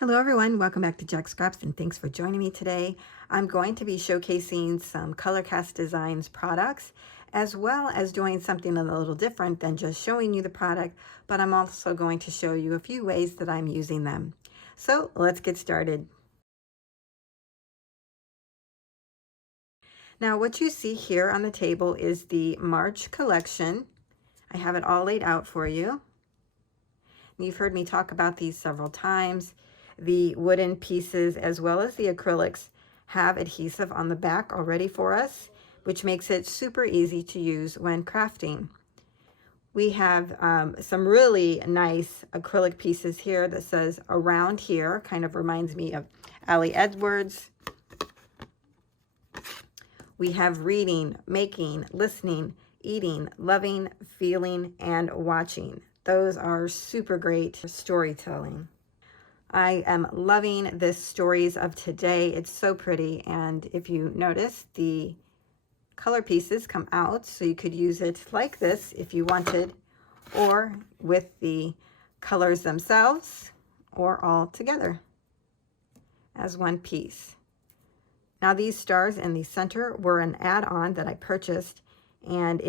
Hello everyone, welcome back to Jacqs and thanks for joining me today. I'm going to be showcasing some ColorCast Designs products as well as doing something a little different than just showing you the product, but I'm also going to show you a few ways that I'm using them. So let's get started. Now what you see here on the table is the March collection. I have it all laid out for you. You've heard me talk about these several times. The wooden pieces as well as the acrylics have adhesive on the back already for us, which makes it super easy to use when crafting. We have some really nice acrylic pieces here that says around here, kind of reminds me of Allie Edwards. We have reading, making, listening, eating, loving, feeling, and watching. Those are super great for storytelling. I am loving this Stories of Today. It's so pretty, and if you notice, the color pieces come out, so you could use it like this if you wanted, or with the colors themselves, or all together as one piece. Now these stars in the center were an add-on that I purchased, and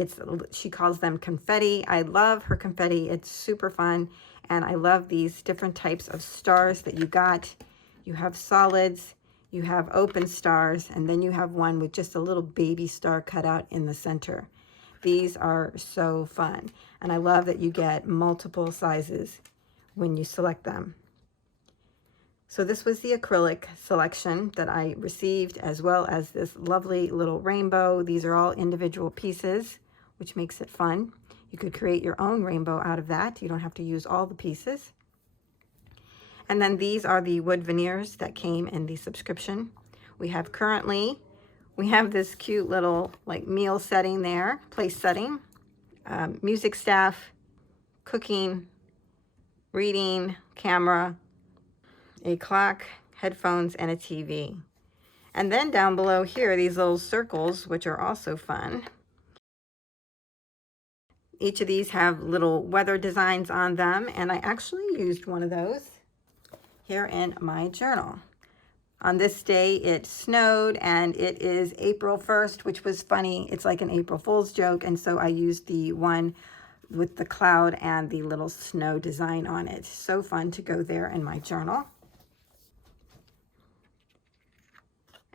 she calls them confetti. I love her confetti. It's super fun, and I love these different types of stars that you got. You have solids, you have open stars, and then you have one with just a little baby star cut out in the center. These are so fun, and I love that you get multiple sizes when you select them. So this was the acrylic selection that I received, as well as this lovely little rainbow. These are all individual pieces, which makes it fun. You could create your own rainbow out of that. You don't have to use all the pieces. And then these are the wood veneers that came in the subscription. We have this cute little like meal setting there, place setting, music staff, cooking, reading, camera, a clock, headphones, and a TV. And then down below here, these little circles, which are also fun. Each of these have little weather designs on them, and I actually used one of those here in my journal. On this day, it snowed, and it is April 1st, which was funny. It's like an April Fool's joke, and so I used the one with the cloud and the little snow design on it. So fun to go there in my journal.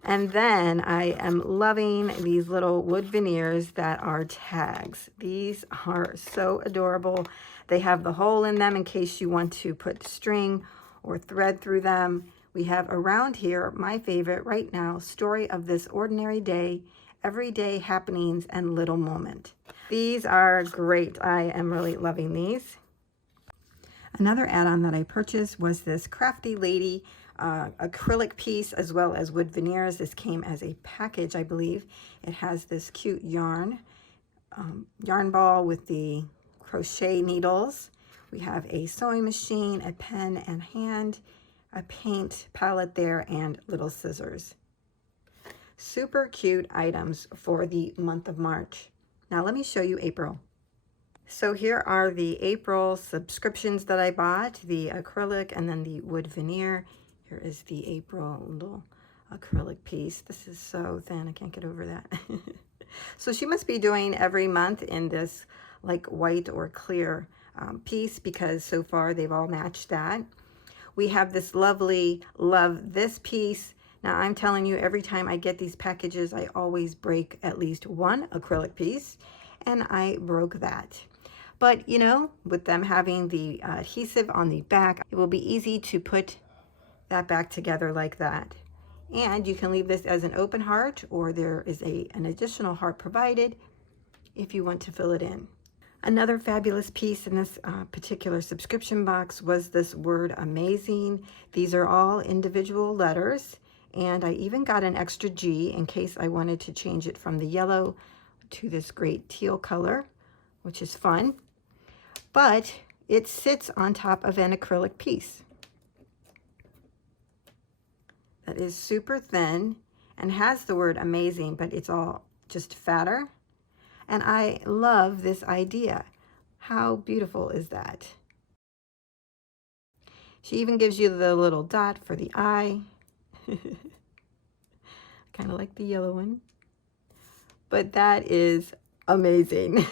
And then I am loving these little wood veneers that are tags. These are so adorable. They have the hole in them in case you want to put string or thread through them. We have around here, my favorite right now, story of this ordinary day, everyday happenings, and little moment. These are great. I am really loving these. Another add-on that I purchased was this Crafty Lady acrylic piece as well as wood veneers. This came as a package, I believe. It has this cute yarn ball with the crochet needles. We have a sewing machine, a pen and hand, a paint palette there, and little scissors. Super cute items for the month of March. Now let me show you April. So here are the April subscriptions that I bought, the acrylic and then the wood veneer. Here is the April little acrylic piece. This is so thin, I can't get over that. So she must be doing every month in this like white or clear piece, because so far they've all matched that. We have this lovely Love This piece. Now I'm telling you, every time I get these packages, I always break at least one acrylic piece, and I broke that. But you know, with them having the adhesive on the back, it will be easy to put that back together like that. And you can leave this as an open heart, or there is an additional heart provided if you want to fill it in. Another fabulous piece in this particular subscription box was this word amazing. These are all individual letters, and I even got an extra G in case I wanted to change it from the yellow to this great teal color, which is fun. But it sits on top of an acrylic piece that is super thin and has the word amazing, but it's all just fatter. And I love this idea. How beautiful is that? She even gives you the little dot for the eye. Kind of like the yellow one. But that is amazing.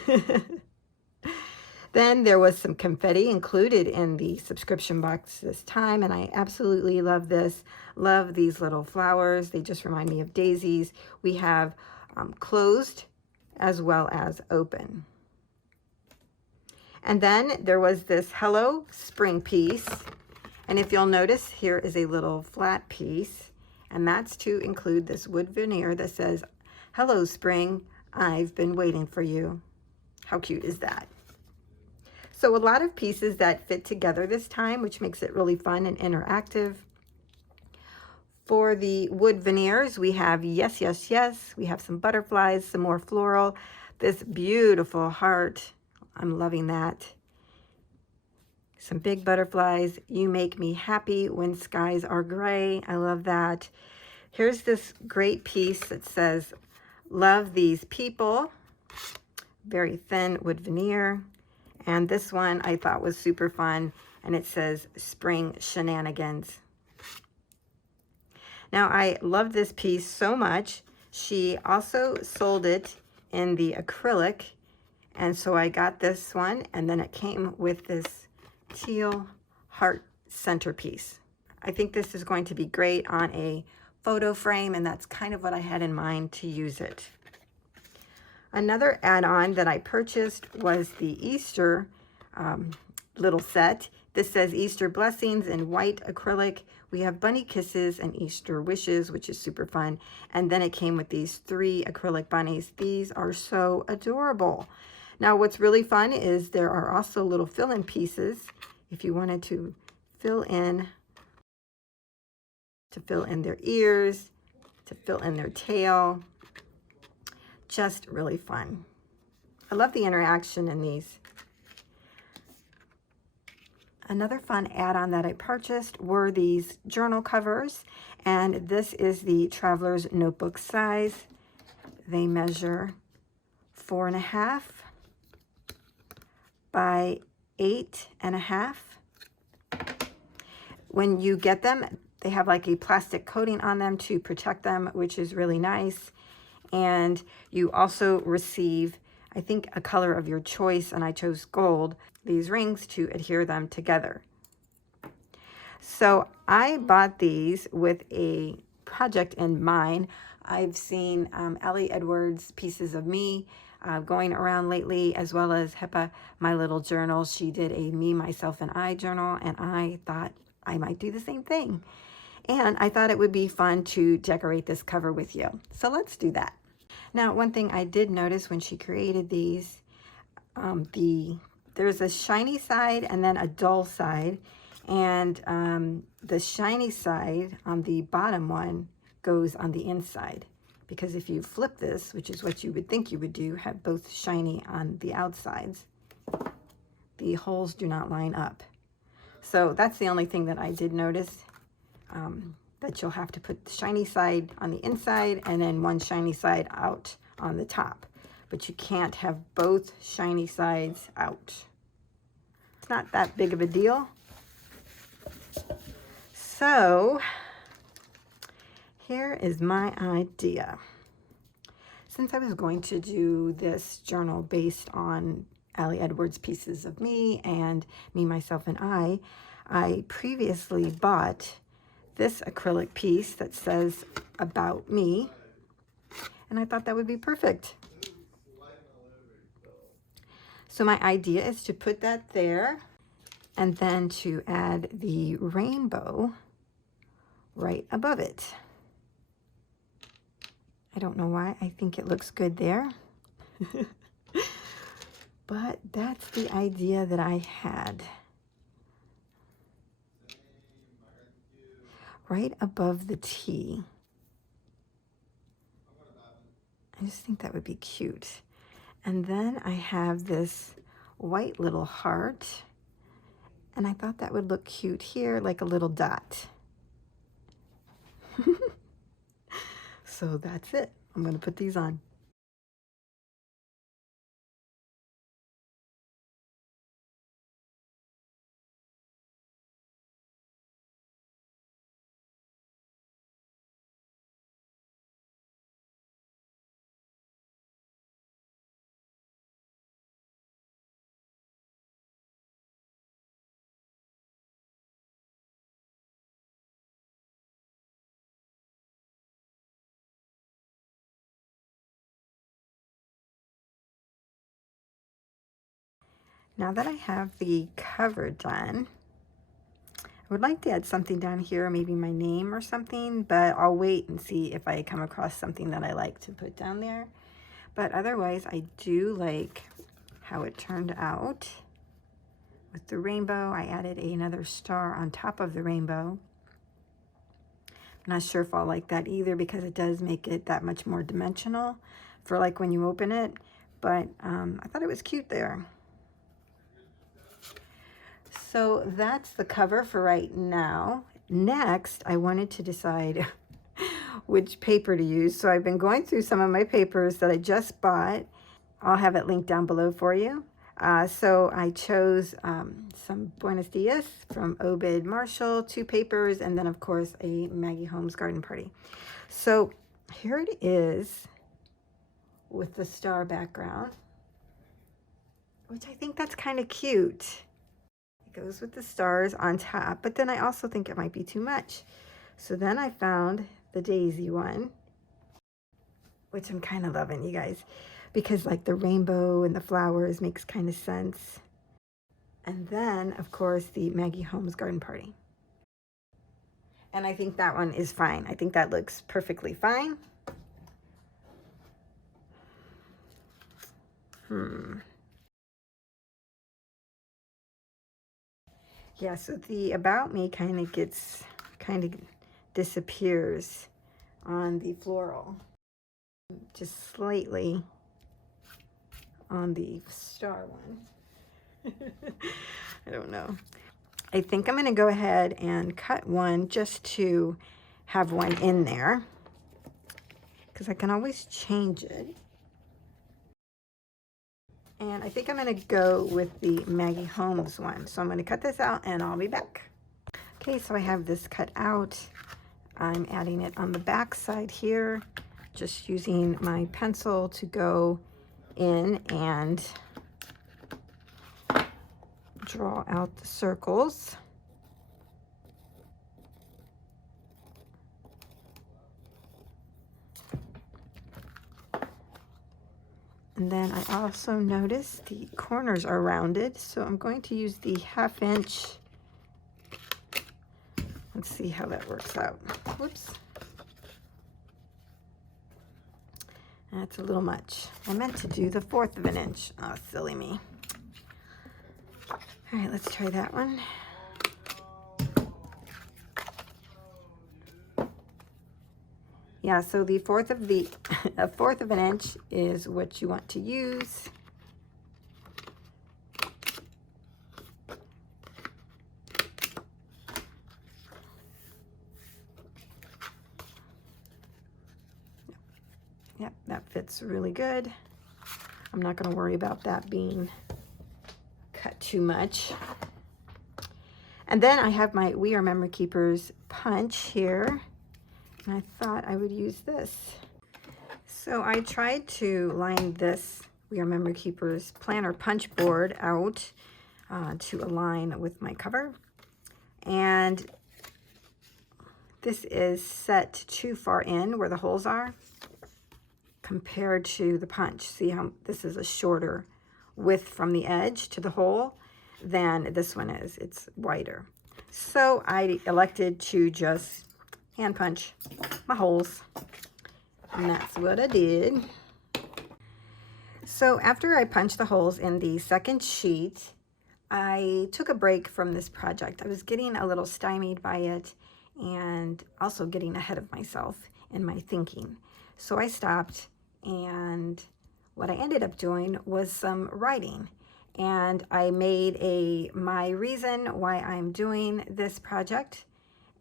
Then there was some confetti included in the subscription box this time, and I absolutely love this. Love these little flowers. They just remind me of daisies. We have closed as well as open. And then there was this Hello Spring piece. And if you'll notice, here is a little flat piece, and that's to include this wood veneer that says, "Hello Spring, I've been waiting for you." How cute is that? So a lot of pieces that fit together this time, which makes it really fun and interactive. For the wood veneers, we have yes, yes, yes. We have some butterflies, some more floral. This beautiful heart. I'm loving that. Some big butterflies. You make me happy when skies are gray. I love that. Here's this great piece that says, "Love these people." Very thin wood veneer. And this one I thought was super fun, and it says "Spring Shenanigans." Now I love this piece so much. She also sold it in the acrylic, and so I got this one, and then it came with this teal heart centerpiece. I think this is going to be great on a photo frame, and that's kind of what I had in mind to use it. Another add-on that I purchased was the Easter little set. This says Easter Blessings in white acrylic. We have bunny kisses and Easter wishes, which is super fun. And then it came with these 3 acrylic bunnies. These are so adorable. Now what's really fun is there are also little fill-in pieces if you wanted to fill in their ears, to fill in their tail. Just really fun. I love the interaction in these. Another fun add-on that I purchased were these journal covers, and this is the Traveler's Notebook size. They measure 4.5 by 8.5. When you get them, they have like a plastic coating on them to protect them, which is really nice. And you also receive, I think, a color of your choice, and I chose gold, these rings to adhere them together. So I bought these with a project in mind. I've seen Ellie Edwards' Pieces of Me going around lately, as well as Hepa, my little journal. She did a Me, Myself, and I journal, and I thought I might do the same thing. And I thought it would be fun to decorate this cover with you. So let's do that. Now, one thing I did notice when she created these, there's a shiny side and then a dull side. And the shiny side on the bottom one goes on the inside. Because if you flip this, which is what you would think you would do, have both shiny on the outsides, the holes do not line up. So that's the only thing that I did notice. That you'll have to put the shiny side on the inside and then one shiny side out on the top. But you can't have both shiny sides out. It's not that big of a deal. So here is my idea. Since I was going to do this journal based on Ellie Edwards' Pieces of Me and Me, Myself, and I previously bought this acrylic piece that says About Me, and I thought that would be perfect. So my idea is to put that there and then to add the rainbow right above it. I don't know why, I think it looks good there. But that's the idea that I had. Right above the T. I just think that would be cute. And then I have this white little heart, and I thought that would look cute here, like a little dot. So that's it. I'm going to put these on. Now that I have the cover done, I would like to add something down here, maybe my name or something, but I'll wait and see if I come across something that I like to put down there. But otherwise, I do like how it turned out. With the rainbow, I added another star on top of the rainbow. I'm not sure if I'll like that either because it does make it that much more dimensional for like when you open it. But I thought it was cute there. So that's the cover for right now. Next, I wanted to decide which paper to use. So I've been going through some of my papers that I just bought. I'll have it linked down below for you. So I chose some Buenos Dias from Obed Marshall, 2 papers, and then of course a Maggie Holmes Garden Party. So here it is with the star background, which I think that's kind of cute. It goes with the stars on top, but then I also think it might be too much. So then I found the daisy one, which I'm kind of loving, you guys, because like the rainbow and the flowers makes kind of sense. And then, of course, the Maggie Holmes Garden Party. And I think that one is fine. I think that looks perfectly fine. Yeah, so the About Me kind of disappears on the floral. Just slightly on the star one. I don't know. I think I'm going to go ahead and cut one just to have one in there, because I can always change it. And I think I'm going to go with the Maggie Holmes one. So I'm going to cut this out and I'll be back. Okay, so I have this cut out. I'm adding it on the back side here, just using my pencil to go in and draw out the circles. And then I also noticed the corners are rounded, so I'm going to use the 1/2 inch. Let's see how that works out. Whoops. That's a little much. I meant to do the 1/4 of an inch. Oh, silly me. All right, let's try that one. Yeah, so the 1/4 of an inch is what you want to use. Yep, that fits really good. I'm not going to worry about that being cut too much. And then I have my We Are Memory Keepers punch here. And I thought I would use this. So I tried to line this We Are Memory Keepers planner punch board out to align with my cover. And this is set too far in where the holes are compared to the punch. See how this is a shorter width from the edge to the hole than this one is. It's wider. So I elected to just hand punch my holes, and that's what I did. So after I punched the holes in the second sheet, I took a break from this project. I was getting a little stymied by it and also getting ahead of myself in my thinking. So I stopped, and what I ended up doing was some writing. And I made my reason why I'm doing this project.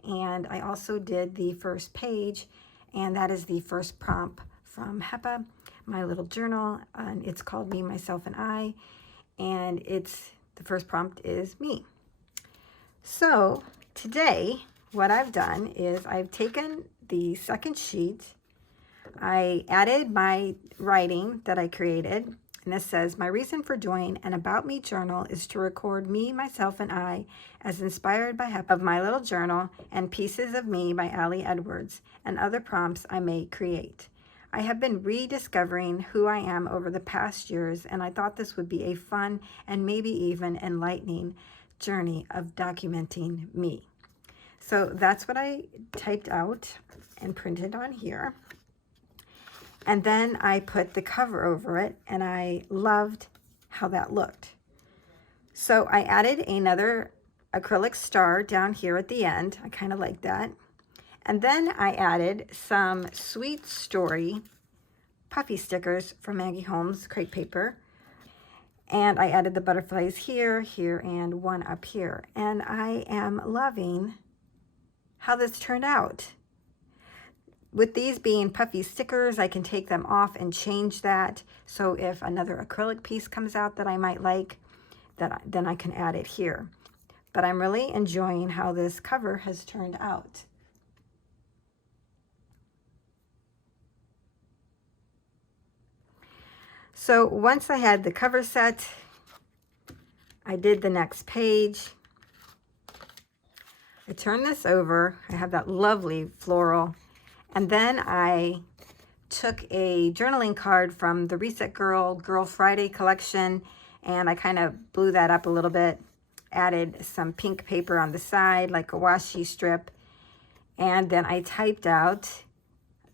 And I also did the first page, and that is the first prompt from HEPA, my little journal, and it's called Me, Myself, and I, and the first prompt is me. So today, what I've done is I've taken the second sheet, I added my writing that I created, and this says, my reason for doing an About Me journal is to record me, myself, and I as inspired by HEPA of My Little Journal and Pieces of Me by Allie Edwards and other prompts I may create. I have been rediscovering who I am over the past years, and I thought this would be a fun and maybe even enlightening journey of documenting me. So that's what I typed out and printed on here. And then I put the cover over it, and I loved how that looked. So I added another acrylic star down here at the end. I kind of like that. And then I added some Sweet Story puffy stickers from Maggie Holmes crepe paper. And I added the butterflies here, here, and one up here. And I am loving how this turned out. With these being puffy stickers, I can take them off and change that. So if another acrylic piece comes out that I might like, then I can add it here. But I'm really enjoying how this cover has turned out. So once I had the cover set, I did the next page. I turned this over. I have that lovely floral. And then I took a journaling card from the Reset Girl Friday collection, and I kind of blew that up a little bit, added some pink paper on the side, like a washi strip, and then I typed out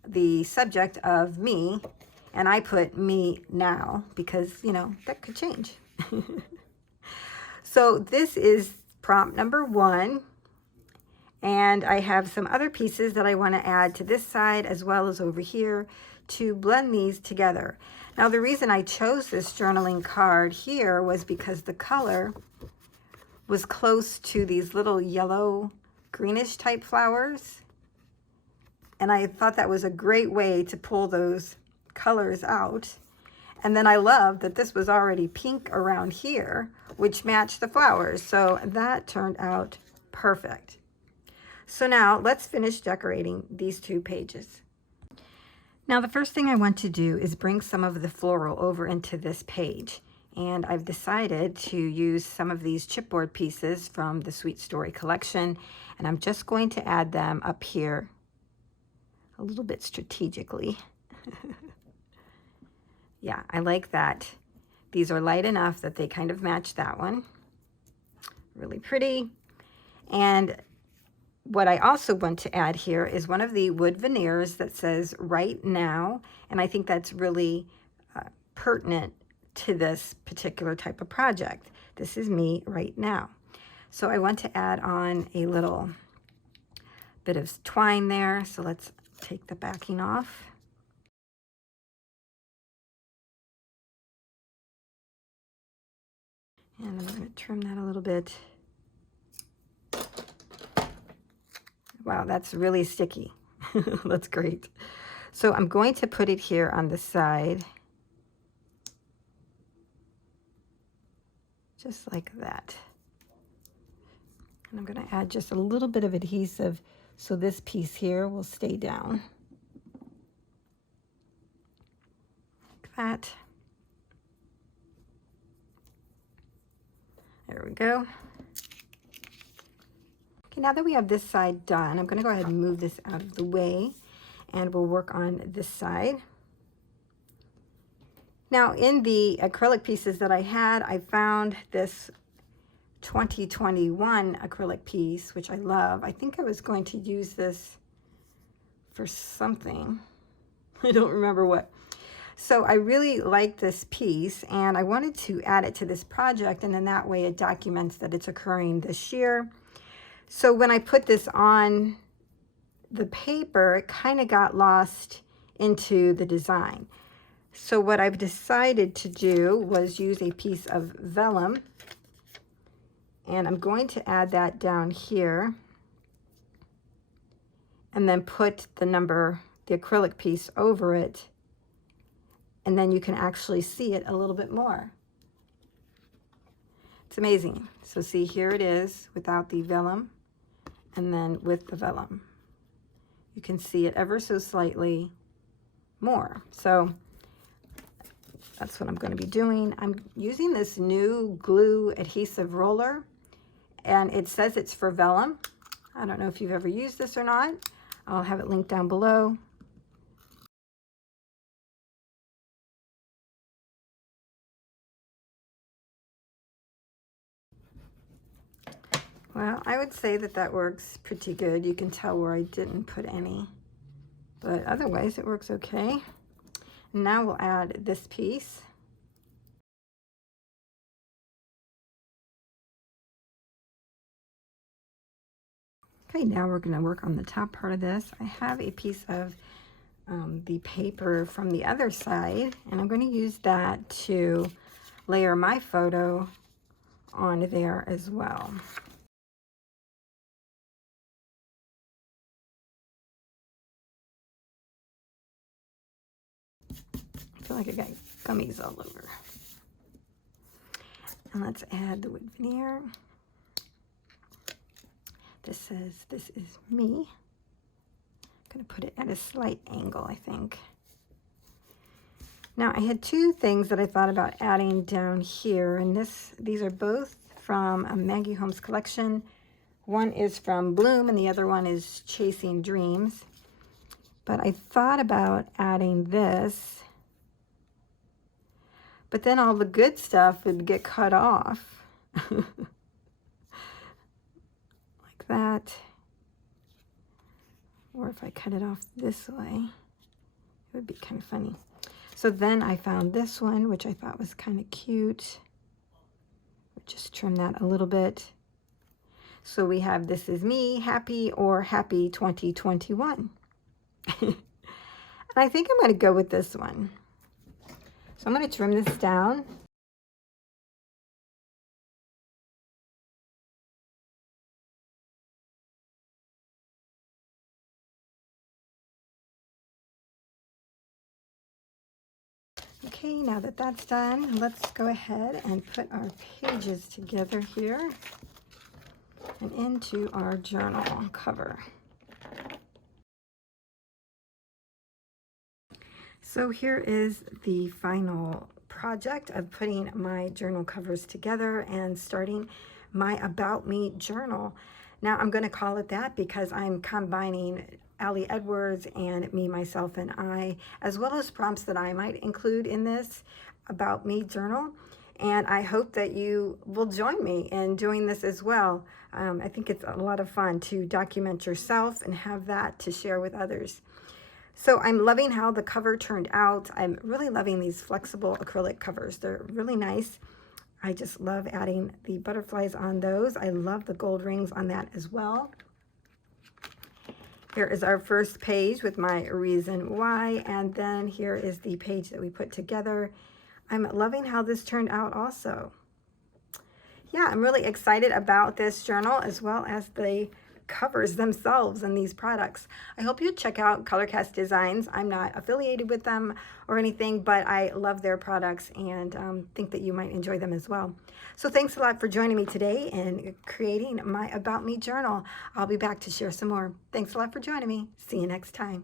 the subject of me, and I put me now because, you know, that could change. So this is prompt number 1. And I have some other pieces that I want to add to this side as well as over here to blend these together. Now, the reason I chose this journaling card here was because the color was close to these little yellow greenish type flowers. And I thought that was a great way to pull those colors out. And then I love that this was already pink around here, which matched the flowers. So that turned out perfect. So now let's finish decorating these 2 pages. Now the first thing I want to do is bring some of the floral over into this page. And I've decided to use some of these chipboard pieces from the Sweet Story collection. And I'm just going to add them up here a little bit strategically. Yeah, I like that. These are light enough that they kind of match that one. Really pretty. And what I also want to add here is one of the wood veneers that says right now, and I think that's really pertinent to this particular type of project. This is me right now. So I want to add on a little bit of twine there. So let's take the backing off. And I'm going to trim that a little bit. Wow, that's really sticky. That's great. So I'm going to put it here on the side. Just like that. And I'm going to add just a little bit of adhesive so this piece here will stay down. Like that. There we go. Okay, now that we have this side done, I'm going to go ahead and move this out of the way, and we'll work on this side. Now, in the acrylic pieces that I had, I found this 2021 acrylic piece, which I love. I think I was going to use this for something. I don't remember what. So I really like this piece, and I wanted to add it to this project, and then that way it documents that it's occurring this year. So when I put this on the paper, it kind of got lost into the design. So what I've decided to do was use a piece of vellum, and I'm going to add that down here, and then put the acrylic piece over it, and then you can actually see it a little bit more. It's amazing. So see, here it is without the vellum, and then with the vellum. You can see it ever so slightly more. So that's what I'm going to be doing. I'm using this new glue adhesive roller, and it says it's for vellum. I don't know if you've ever used this or not. I'll have it linked down below. would say that that works pretty good. You can tell where I didn't put any, but otherwise it works okay. Now we'll add this piece. Okay, now we're going to work on the top part of this. I have a piece of the paper from the other side, and I'm going to use that to layer my photo on there as well. I feel like I got gummies all over. And let's add the wood veneer. This says, "This is me." I'm going to put it at a slight angle, I think. Now, I had two things that I thought about adding down here, and these are both from a Maggie Holmes collection. One is from Bloom, and the other one is Chasing Dreams. But I thought about adding this, but then all the good stuff would get cut off. Like that. Or if I cut it off this way, it would be kind of funny. So then I found this one, which I thought was kind of cute. Just trim that a little bit. So we have "This is me, happy," or "Happy 2021. And I think I'm going to go with this one. So I'm going to trim this down. Okay, now that that's done, let's go ahead and put our pages together here and into our journal cover. So here is the final project of putting my journal covers together and starting my About Me journal. Now I'm going to call it that because I'm combining Allie Edwards and Me, Myself, and I, as well as prompts that I might include in this About Me journal. And I hope that you will join me in doing this as well. I think it's a lot of fun to document yourself and have that to share with others. So I'm loving how the cover turned out. I'm really loving these flexible acrylic covers. They're really nice. I just love adding the butterflies on those. I love the gold rings on that as well. Here is our first page with my reason why, and then here is the page that we put together. I'm loving how this turned out also. Yeah, I'm really excited about this journal as well as the covers themselves and these products. I hope you check out Colorcast Designs. I'm not affiliated with them or anything, but I love their products and think that you might enjoy them as well. So thanks a lot for joining me today in creating my About Me journal. I'll be back to share some more. Thanks a lot for joining me. See you next time.